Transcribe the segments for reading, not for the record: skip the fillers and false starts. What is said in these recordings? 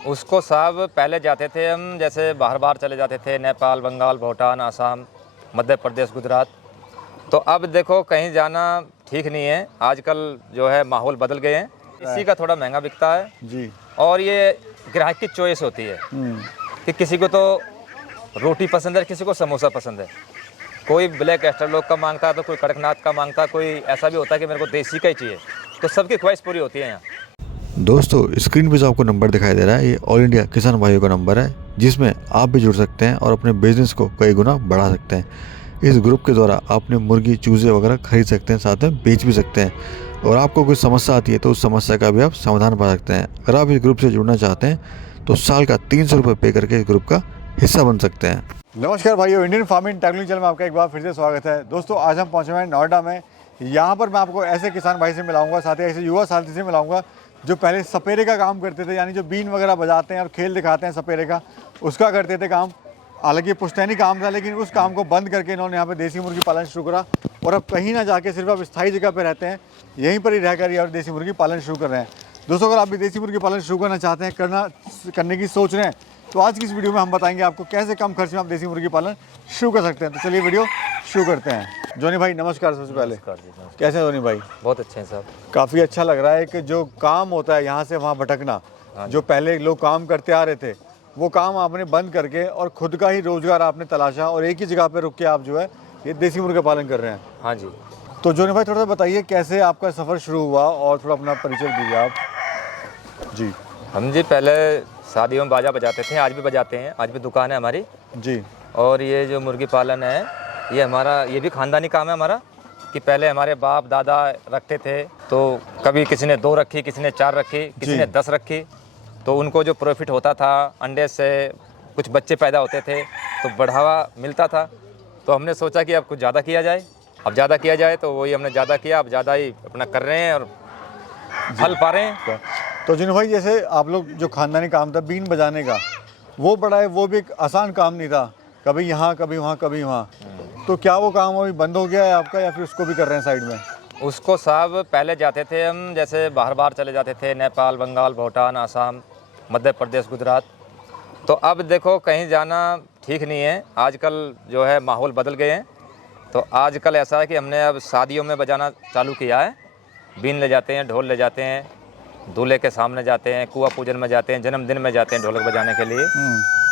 उसको साहब पहले जाते थे हम, जैसे बाहर चले जाते थे, नेपाल, बंगाल, भूटान, आसाम, मध्य प्रदेश, गुजरात। तो अब देखो कहीं जाना ठीक नहीं है, आजकल जो है माहौल बदल गए हैं। इसी का थोड़ा महंगा बिकता है जी। और ये ग्राहक की चॉइस होती है कि किसी को तो रोटी पसंद है, किसी को समोसा पसंद है, कोई ब्लैक एस्ट्रोलॉग का मांगता है तो कोई कड़कनाथ का मांगता है, कोई ऐसा भी होता है कि मेरे को देसी का ही चाहिए। तो सबकी ख्वाहिश पूरी होती है यहाँ। दोस्तों स्क्रीन पे जो आपको नंबर दिखाई दे रहा है ये ऑल इंडिया किसान भाइयों का नंबर है, जिसमें आप भी जुड़ सकते हैं और अपने बिजनेस को कई गुना बढ़ा सकते हैं। इस ग्रुप के द्वारा आपने मुर्गी, चूजे वगैरह खरीद सकते हैं, साथ में बेच भी सकते हैं। और आपको कोई समस्या आती है तो उस समस्या का भी आप समाधान पा सकते हैं। अगर आप इस ग्रुप से जुड़ना चाहते हैं तो साल का 300 रुपये पे करके इस ग्रुप का हिस्सा बन सकते हैं। नमस्कार भाइयों, इंडियन फार्मिंग टेक्निकल चैनल में आपका एक बार फिर से स्वागत है। दोस्तों आज हम पहुंचे हैं नोएडा में। यहाँ पर मैं आपको ऐसे किसान भाई से मिलाऊंगा, साथ ही ऐसे युवा साथी से मिलाऊंगा जो पहले सपेरे का काम करते थे, यानी जो बीन वगैरह बजाते हैं और खेल दिखाते हैं सपेरे का, उसका करते थे काम। हालांकि पुश्तैनी काम था, लेकिन उस काम को बंद करके इन्होंने यहाँ पे देसी मुर्गी पालन शुरू करा और अब कहीं ना जाके सिर्फ अब स्थायी जगह पे रहते हैं, यहीं पर ही रहकर और देसी मुर्गी पालन शुरू कर रहे हैं। दोस्तों अगर आप भी देसी मुर्गी पालन शुरू करना चाहते हैं, करने की सोच रहे हैं, तो आज की इस वीडियो में हम बताएंगे आपको कैसे कम खर्च में आप देसी मुर्गी पालन शुरू कर सकते हैं। तो चलिए वीडियो शुरू करते हैं। जोनी भाई नमस्कार। सबसे पहले कैसे हैं जोनी भाई? बहुत अच्छे हैं साहब। काफ़ी अच्छा लग रहा है कि जो काम होता है यहाँ से वहाँ भटकना, जो पहले लोग काम करते आ रहे थे वो काम आपने बंद करके और खुद का ही रोजगार आपने तलाशा और एक ही जगह पे रुक के आप जो है ये देसी मुर्गा पालन कर रहे हैं। हाँ जी। तो जोनी भाई थोड़ा सा बताइए कैसे आपका सफ़र शुरू हुआ और थोड़ा अपना परिचय दीजिए आप जी। हम जी पहले शादियों में बाजा बजाते थे, आज भी बजाते हैं, आज भी दुकान है हमारी जी। और ये जो मुर्गी पालन है ये हमारा, ये भी खानदानी काम है हमारा, कि पहले हमारे बाप दादा रखते थे, तो कभी किसी ने 2 रखी, किसी ने 4 रखी, किसी ने 10 रखी। तो उनको जो प्रॉफिट होता था, अंडे से कुछ बच्चे पैदा होते थे तो बढ़ावा मिलता था। तो हमने सोचा कि अब कुछ ज़्यादा किया जाए, तो वही हमने ज़्यादा किया, अब ज़्यादा ही अपना कर रहे हैं और फल पा रहे हैं। तो जिन भाई जैसे आप लोग जो खानदानी काम था बीन बजाने का, वो बड़ा है, वो भी एक आसान काम नहीं था, कभी यहाँ कभी वहाँ कभी वहाँ। तो क्या वो काम अभी बंद हो गया है आपका या फिर उसको भी कर रहे हैं साइड में? उसको साहब पहले जाते थे हम, जैसे बाहर चले जाते थे, नेपाल, बंगाल, भूटान, आसाम, मध्य प्रदेश, गुजरात। तो अब देखो कहीं जाना ठीक नहीं है, आजकल जो है माहौल बदल गए हैं। तो आजकल ऐसा है कि हमने अब शादियों में बजाना चालू किया है, बीन ले जाते हैं, ढोल ले जाते हैं, दूल्हे के सामने जाते हैं, कुआं पूजन में जाते हैं, जन्मदिन में जाते हैं ढोलक बजाने के लिए।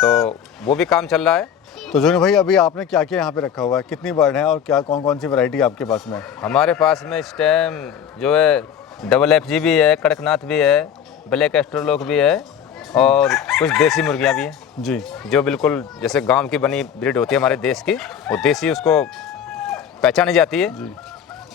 तो वो भी काम चल रहा है। तो जोनी भाई अभी आपने क्या क्या यहाँ पे रखा हुआ है, कितनी बर्ड हैं और क्या कौन कौन सी वैरायटी आपके पास में? हमारे पास में इस टाइम जो है FFG भी है, कड़कनाथ भी है, ब्लैक एस्ट्रोलॉग भी है और कुछ देसी मुर्गियाँ भी हैं जी, जो बिल्कुल जैसे गांव की बनी ब्रीड होती है हमारे देश की, वो देसी उसको पहचानी जाती है जी।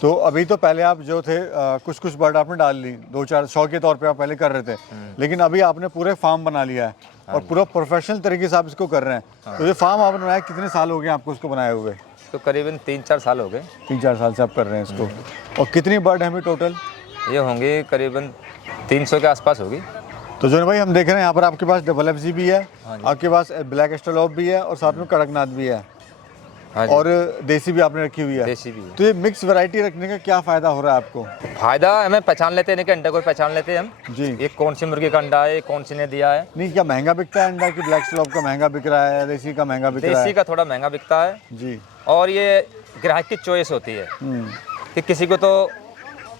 तो अभी तो पहले आप जो थे कुछ कुछ बर्ड आपने डाल ली, 2-4 शौक के तौर पे आप पहले कर रहे थे, लेकिन अभी आपने पूरे फार्म बना लिया है और पूरा प्रोफेशनल तरीके से आप इसको कर रहे हैं। तो ये फार्म आपने बनाया, कितने साल हो गए आपको उसको बनाए हुए? तो करीबन 3-4 साल हो गए। 3-4 साल से आप कर रहे हैं इसको। और कितनी बर्ड है अभी टोटल? ये होंगी करीबन 300 के आसपास होगी। तो जोनी भाई हम देख रहे हैं यहाँ पर आपके पास FFG भी है, आपके पास ब्लैक एस्ट्रोलॉग भी है और साथ में कड़कनाथ भी है। हाँ और देसी भी आपने रखी हुई है। देसी भी है। तो ये मिक्स वैरायटी रखने का क्या फ़ायदा हो रहा है आपको? फायदा हमें पहचान लेते हैं कि अंडे को पहचान लेते हैं हम जी। ये कौन सी मुर्गी का अंडा है, कौन सी ने दिया है। नहीं, क्या महंगा बिकता है अंडा कि ब्लैक स्लॉब का महंगा बिक रहा है, देसी का महंगा बिक रहा है? देसी का थोड़ा महंगा बिकता है जी। और ये ग्राहक की चॉइस होती है कि किसी को तो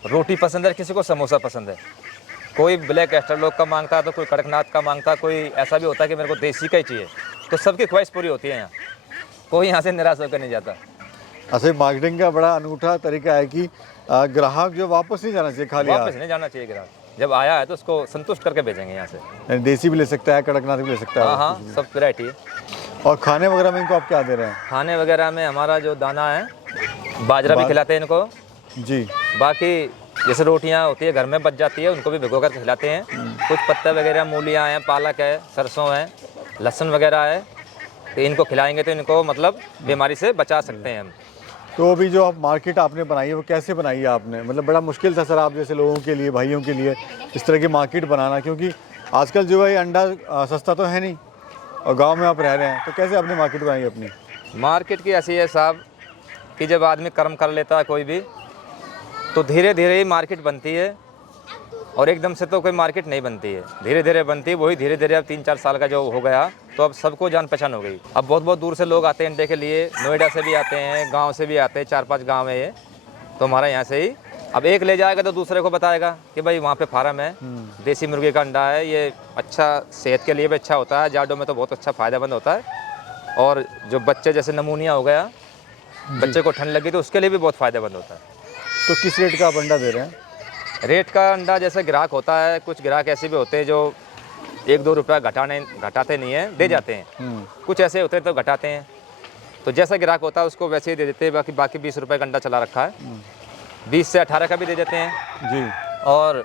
रोटी पसंद है, किसी को समोसा पसंद है, कोई ब्लैक एस्ट्रोलॉग का मांगता है तो कोई कड़कनाथ का मांगता है, कोई ऐसा भी होता है कि मेरे को देसी का ही चाहिए। तो सबकी ख्वाहिश पूरी होती है यहाँ, कोई यहाँ से निराश होकर नहीं जाता। ऐसे मार्केटिंग का बड़ा अनूठा तरीका है कि ग्राहक जो वापस नहीं जाना चाहिए, खाली वापस नहीं जाना चाहिए ग्राहक, जब आया है तो उसको संतुष्ट करके भेजेंगे यहाँ से। देसी भी ले सकता है, कड़कनाथ भी ले सकता है। हाँ, सब वैरायटी है। और खाने वगैरह में इनको आप क्या दे रहे हैं? खाने वगैरह में हमारा जो दाना है, बाजरा भी खिलाते हैं इनको जी। बाकी जैसे रोटियां होती है घर में बच जाती है, उनको भी भिगो कर खिलाते हैं। कुछ पत्ते वगैरह, मूलियाँ हैं, पालक है, सरसों है, लहसुन वगैरह है, तो इनको खिलाएंगे तो इनको मतलब बीमारी से बचा सकते हैं हम। तो अभी जो आप मार्केट आपने बनाई है वो कैसे बनाई है आपने? मतलब बड़ा मुश्किल था सर आप जैसे लोगों के लिए, भाइयों के लिए इस तरह की मार्केट बनाना, क्योंकि आजकल जो है अंडा सस्ता तो है नहीं और गांव में आप रह रहे हैं, तो कैसे आपने मार्केट बनाई अपनी? मार्केट की ऐसी है साहब कि जब आदमी कर्म कर लेता है कोई भी, तो धीरे धीरे ही मार्केट बनती है। और एकदम से तो कोई मार्केट नहीं बनती है, धीरे धीरे बनती है। वही धीरे धीरे अब 3-4 साल का जो हो गया तो अब सबको जान पहचान हो गई। अब बहुत बहुत दूर से लोग आते हैं अंडे के लिए, नोएडा से भी आते हैं, गांव से भी आते हैं, 4-5 गांव है ये, तो हमारा यहाँ से ही। अब एक ले जाएगा तो दूसरे को बताएगा कि भाई वहाँ पे फार्म है, देसी मुर्गे का अंडा है, ये अच्छा सेहत के लिए भी अच्छा होता है, जाड़ों में तो बहुत अच्छा फ़ायदेमंद होता है। और जो बच्चे जैसे नमूनिया हो गया, बच्चे को ठंड लगी तो उसके लिए भी बहुत फ़ायदेमंद होता है। तो किस रेट का आप अंडा दे रहे हैं? रेट का अंडा जैसे ग्राहक होता है, कुछ ग्राहक ऐसे भी होते हैं जो 1-2 रुपया घटाते नहीं है, दे जाते हैं। कुछ ऐसे होते हैं तो घटाते हैं, तो जैसा ग्राहक होता है उसको वैसे ही दे देते हैं। बाकी 20 रुपये का अंडा चला रखा है, 20 से 18 का भी दे देते हैं जी। और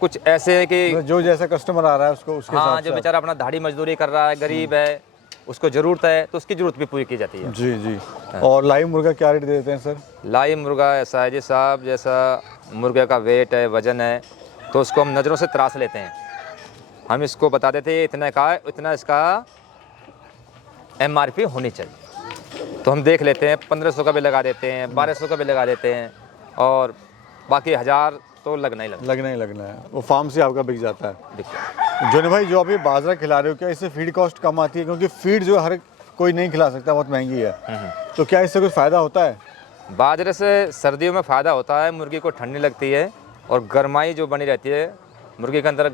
कुछ ऐसे है कि जो जैसा कस्टमर आ रहा है उसको उसके हाँ, हिसाब जो से बेचारा अपना दाढ़ी मजदूरी कर रहा है, गरीब है, उसको ज़रूरत है तो उसकी ज़रूरत भी पूरी की जाती है। जी जी। और लाइव मुर्गा क्या रेट देते हैं सर? लाइव मुर्गा ऐसा है जी साहब, जैसा मुर्गे का वेट है, वज़न है, तो उसको हम नज़रों से तराश लेते हैं। हम इसको बता देते हैं इतना का, इतना इसका MRP होनी चाहिए, तो हम देख लेते हैं, 1500 का भी लगा देते हैं, 1200 का भी लगा देते हैं, और बाकी 1000 तो लगना ही लगना है, वो फार्म से आपका बिक जाता है। दिखता। जोनी भाई, जो आप ये बाजरा खिला रहे हो, क्या इससे फीड कॉस्ट कम आती है? क्योंकि फीड जो हर कोई नहीं खिला सकता, बहुत महंगी है, तो क्या इससे कुछ फ़ायदा होता है? बाजरे से सर्दियों में फ़ायदा होता है, मुर्गी को ठंडी लगती है और गर्माई जो बनी रहती है मुर्गी के अंदर,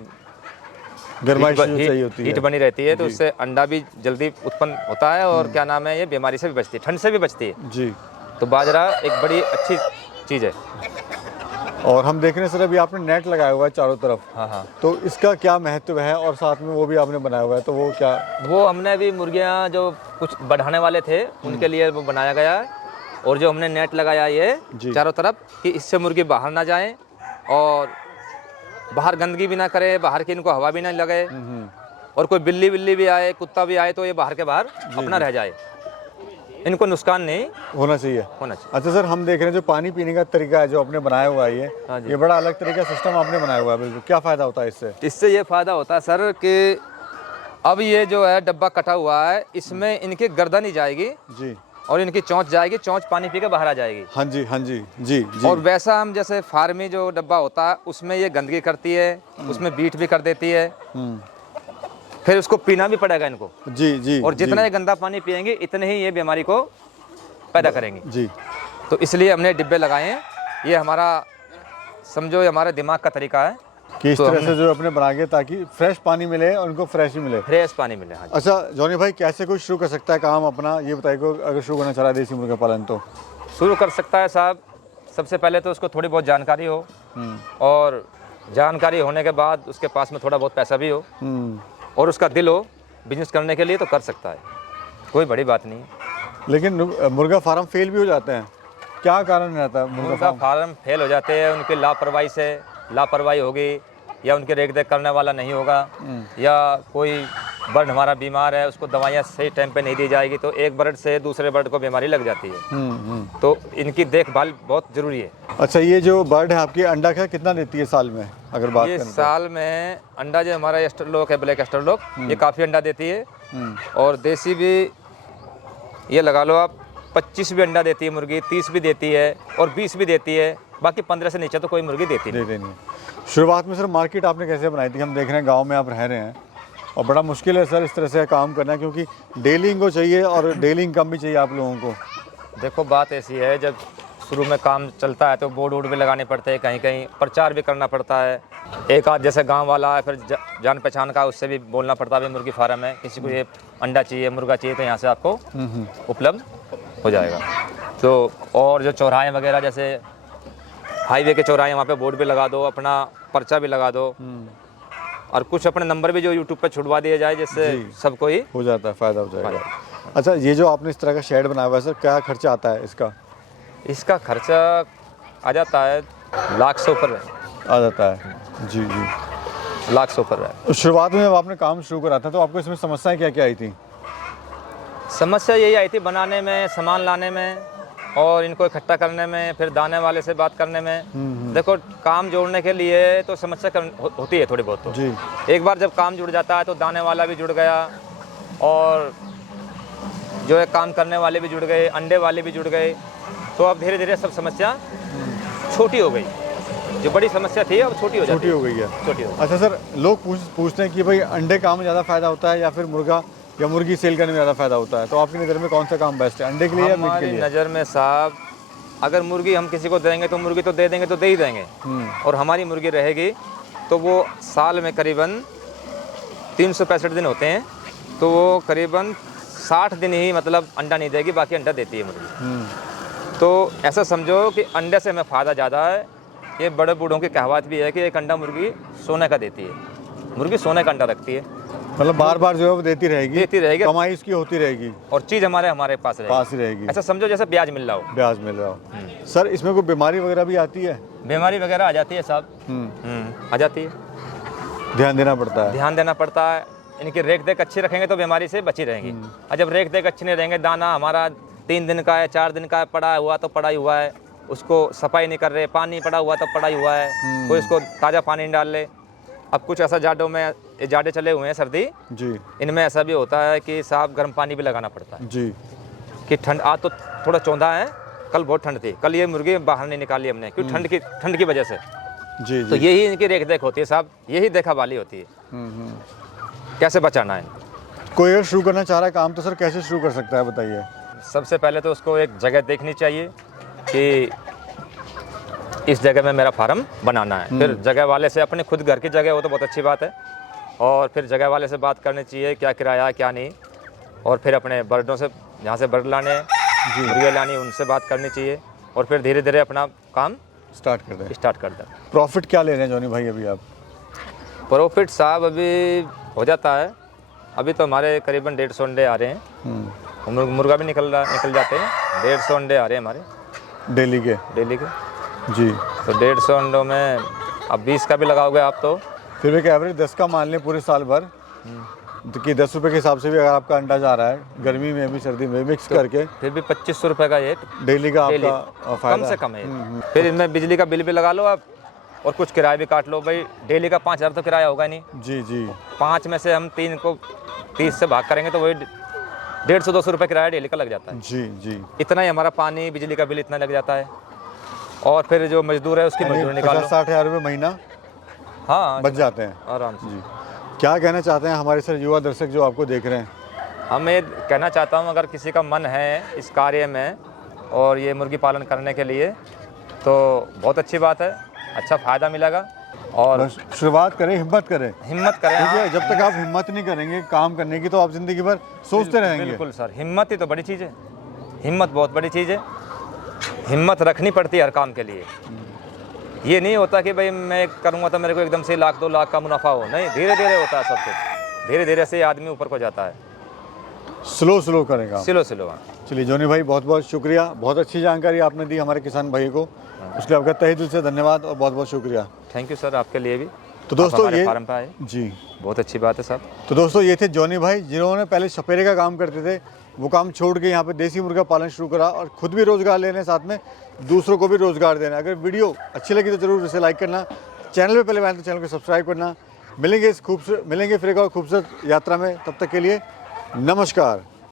गर्माइश चाहिए होती है, हीट बनी रहती है, तो उससे अंडा भी जल्दी उत्पन्न होता है और क्या नाम है, ये बीमारी से भी बचती है, ठंड से भी बचती है जी। तो बाजरा एक बड़ी अच्छी चीज़ है। और हम देख रहे हैं सर, अभी आपने नेट लगाया हुआ है चारों तरफ। हाँ, तो इसका क्या महत्व है? और साथ में वो भी आपने बनाया हुआ है, तो वो क्या? वो हमने भी मुर्गियाँ जो कुछ बढ़ाने वाले थे उनके लिए वो बनाया गया है, और जो हमने नेट लगाया ये चारों तरफ कि इससे मुर्गी बाहर ना जाएं और बाहर गंदगी भी ना करे, बाहर की इनको हवा भी ना लगे, और कोई बिल्ली भी आए, कुत्ता भी आए तो ये बाहर के बाहर अपना रह जाए, इनको नुकसान नहीं होना चाहिए। अच्छा सर, हम देख रहे हैं जो पानी पीने का तरीका है जो आपने बनाया हुआ है, ये बड़ा अलग तरीका सिस्टम आपने बनाया हुआ है। बिल्कुल, क्या फ़ायदा होता है इससे? इससे ये फ़ायदा होता है सर कि अब ये जो है डब्बा कटा हुआ है, इसमें इनकी गर्दन ही जाएगी जी, और इनकी चोंच जाएगी, चोंच पानी पी के बाहर आ जाएगी। हाँ जी, हाँ जी, जी जी। और वैसा हम जैसे फार्मी जो डब्बा होता है उसमें ये गंदगी करती है, उसमें बीट भी कर देती है, फिर उसको पीना भी पड़ेगा इनको। जी जी। और जितना ये गंदा पानी पिएंगे इतने ही ये बीमारी को पैदा करेंगे जी। तो इसलिए हमने डिब्बे लगाए हैं। ये हमारा समझो ये हमारा दिमाग का तरीका है कि इस तरह से जो अपने बना के, ताकि फ्रेश पानी मिले और उनको फ्रेश ही मिले, फ्रेश पानी मिले। हाँ। अच्छा जॉनी भाई, कैसे कोई शुरू कर सकता है काम अपना, ये बताइए, को अगर शुरू करना चाह रहा है देसी मुर्गा पालन तो? शुरू कर सकता है साहब। सबसे पहले तो उसको थोड़ी बहुत जानकारी हो, और जानकारी होने के बाद उसके पास में थोड़ा बहुत पैसा भी हो, और उसका दिल हो बिजनेस करने के लिए, तो कर सकता है, कोई बड़ी बात नहीं है। लेकिन मुर्गा फार्म फेल भी हो जाते हैं, क्या कारण रहता है? मुर्गा फार्म फेल हो जाते हैं उनकी लापरवाही से, लापरवाही होगी या उनके रेख देख करने वाला नहीं होगा, या कोई बर्ड हमारा बीमार है, उसको दवाइयाँ सही टाइम पे नहीं दी जाएगी, तो एक बर्ड से दूसरे बर्ड को बीमारी लग जाती है। तो इनकी देखभाल बहुत ज़रूरी है। अच्छा, ये जो बर्ड है आपकी, अंडा का कितना देती है साल में अगर बात ये करें? साल में अंडा जो हमारा एस्टरलॉक है, ब्लैक एस्टरलॉक, ये काफ़ी अंडा देती है, और देसी भी ये लगा लो आप 25 भी अंडा देती है मुर्गी, 30 भी देती है और 20 भी देती है, बाकी 15 से नीचे तो कोई मुर्गी देती नहीं। शुरुआत में सर मार्केट आपने कैसे बनाई थी? हम देख रहे हैं गांव में आप रह रहे हैं और बड़ा मुश्किल है सर इस तरह से काम करना, क्योंकि डेली इनको चाहिए और डेली इनकम भी चाहिए आप लोगों को। देखो बात ऐसी है, जब शुरू में काम चलता है तो बोर्ड वोर्ड भी लगाने पड़ते हैं, कहीं कहीं प्रचार भी करना पड़ता है, एक आध जैसे गांव वाला है फिर जान पहचान का, उससे भी बोलना पड़ता है मुर्गी फार्म है, किसी को ये अंडा चाहिए, मुर्गा चाहिए, तो यहाँ से आपको उपलब्ध हो जाएगा। तो और जो चौराहे वगैरह, जैसे हाईवे के चौराहे, वहाँ पे बोर्ड भी लगा दो, अपना पर्चा भी लगा दो, और कुछ अपने नंबर भी जो यूट्यूब पे छुड़वा दिया जाए, जिससे सबको ही हो जाता है, फ़ायदा हो जाएगा। अच्छा, ये जो आपने इस तरह का शेड बनाया हुआ है सर, क्या खर्चा आता है इसका? इसका खर्चा आ जाता है लाख से ऊपर आ जाता है। जी जी, लाख से ऊपर है। शुरुआत में जब आपने काम शुरू करा था तो आपको इसमें समस्याएं क्या क्या आई थी? समस्या यही आई थी बनाने में, सामान लाने में, और इनको इकट्ठा करने में, फिर दाने वाले से बात करने में। देखो काम जोड़ने के लिए तो समस्या होती है थोड़ी बहुत, तो जी। एक बार जब काम जुड़ जाता है तो दाने वाला भी जुड़ गया, और जो है काम करने वाले भी जुड़ गए, अंडे वाले भी जुड़ गए, तो अब धीरे धीरे सब समस्या छोटी हो गई। जो बड़ी समस्या थी अब छोटी हो जाती छोटी हो गई है। छोटी हो अच्छा सर, लोग पूछते हैं कि भाई अंडे काम में ज़्यादा फ़ायदा होता है या फिर मुर्गा या मुर्गी सेल करने में ज़्यादा फ़ायदा होता है, तो आपकी नज़र में कौन सा काम बेस्ट है, अंडे के लिए या मीट के हमारी लिए? नज़र में साहब, अगर मुर्गी हम किसी को देंगे तो मुर्गी तो दे देंगे, तो दे ही देंगे। और हमारी मुर्गी रहेगी तो वो साल में करीबन 365 दिन होते हैं, तो वो करीबन 60 दिन ही मतलब अंडा नहीं देगी, बाकी अंडा देती है मुर्गी। तो ऐसा समझो कि अंडे से हमें फ़ायदा ज़्यादा है। ये बड़े बूढ़ों की कहावत भी है कि एक अंडा मुर्गी सोने का देती है। मुर्गी सोने का अंडा रखती है, मतलब बार बार जो है वो देती रहेगी, कमाई इसकी होती रहेगी और चीज़ हमारे पास ही रहेगी। ऐसा समझो जैसे ब्याज मिल रहा हो। ब्याज मिल रहा हो। सर, इसमें कोई बीमारी वगैरह भी आती है? बीमारी वगैरह आ जाती है साहब, आ जाती है, ध्यान देना पड़ता है। ध्यान देना पड़ता है। इनकी रेख देख अच्छी रखेंगे तो बीमारी से बची रहेंगी। और जब रेख देख अच्छी नहीं रहेंगे, दाना हमारा 3 दिन का है, 4 दिन का है, पड़ा हुआ तो पड़ा ही हुआ है, उसको सफाई नहीं कर रहे, पानी पड़ा हुआ तो पड़ा ही हुआ है, कोई इसको ताज़ा पानी नहीं डाल ले। अब कुछ ऐसा जाडों में, जाडे चले हुए हैं सर्दी जी, इनमें ऐसा भी होता है कि साहब गर्म पानी भी लगाना पड़ता है जी, कि ठंड आज तो थोड़ा चौंधा है, कल बहुत ठंड थी, कल ये मुर्गी बाहर नहीं निकाली हमने क्योंकि ठंड की वजह से। जी, तो यही इनकी रेख देख होती है साहब, यही देखा वाली होती है, कैसे बचाना है। कोई अगर शुरू करना चाह रहा है काम तो सर कैसे शुरू कर सकता है, बताइए? सबसे पहले तो उसको एक जगह देखनी चाहिए कि इस जगह में मेरा फार्म बनाना है। फिर जगह वाले से, अपने खुद घर की जगह हो तो बहुत अच्छी बात है, और फिर जगह वाले से बात करनी चाहिए क्या किराया क्या नहीं, और फिर अपने बर्डों से, जहाँ से बर्ड लाने मुर्गियाँ लानी, उनसे बात करनी चाहिए, और फिर धीरे धीरे अपना काम स्टार्ट कर दें। प्रॉफिट क्या ले रहे हैं जॉनी भाई अभी आप? प्रॉफिट साहब अभी हो जाता है, अभी तो हमारे करीबन 150 अंडे आ रहे हैं, मुर्गा भी निकल जाते हैं। 150 अंडे आ रहे हैं हमारे डेली के जी। तो 150 अंडों में अब 20 का भी लगाओगे आप तो फिर एक एवरेज 10 का मान लें पूरे साल भर, तो कि 10 रुपये के हिसाब से भी अगर आपका अंडा जा रहा है, गर्मी में भी सर्दी में मिक्स करके, फिर भी 2500 रुपये का ये डेली का आपका फायदा कम से कम है। फिर इनमें बिजली का बिल भी लगा लो आप, और कुछ किराया भी काट लो भाई। डेली का 5000 तो किराया होगा नहीं। जी जी। 5 में से हम 3 को 30 से भाग करेंगे तो वही 150-200 रुपये किराया डेली का लग जाता है। जी जी। इतना ही हमारा पानी बिजली का बिल इतना लग जाता है, और फिर जो मजदूर है उसकी मजदूरी निकालो। 50-60 हज़ार रुपये महीना हाँ बच जाते हैं आराम से। जी। क्या कहना चाहते हैं हमारे सर युवा दर्शक जो आपको देख रहे हैं? हम ये कहना चाहता हूँ, अगर किसी का मन है इस कार्य में और ये मुर्गी पालन करने के लिए, तो बहुत अच्छी बात है, अच्छा फ़ायदा मिलेगा। और शुरुआत करें, हिम्मत करें। हाँ। जब तक आप हिम्मत नहीं करेंगे काम करने की तो आप ज़िंदगी भर सोचते रहेंगे। बिल्कुल सर, हिम्मत ही तो बड़ी चीज़ है, हिम्मत बहुत बड़ी चीज़ है। हिम्मत रखनी पड़ती है हर काम के लिए। ये नहीं होता कि भाई मैं करूँगा तो मेरे को एकदम से 1-2 लाख का मुनाफा हो, नहीं, धीरे धीरे होता है सब कुछ, धीरे धीरे से आदमी ऊपर को जाता है। स्लो करेगा, स्लो। चलिए जॉनी भाई, बहुत बहुत शुक्रिया, बहुत अच्छी जानकारी आपने दी हमारे किसान भाई को, उसके लिए आपका तहे दिल से धन्यवाद और बहुत बहुत शुक्रिया। थैंक यू सर, आपके लिए भी। तो दोस्तों ये फार्म पे आए जी, बहुत अच्छी बात है साहब। तो दोस्तों ये थे जॉनी भाई, जिन्होंने पहले सपेरे का काम करते थे, वो काम छोड़ के यहाँ पे देसी मुर्गा पालन शुरू करा और खुद भी रोज़गार लेने, साथ में दूसरों को भी रोज़गार देना। अगर वीडियो अच्छी लगी तो ज़रूर इसे लाइक करना, चैनल पे पहले आए तो चैनल को सब्सक्राइब करना। मिलेंगे फिर एक और खूबसूरत यात्रा में, तब तक के लिए नमस्कार।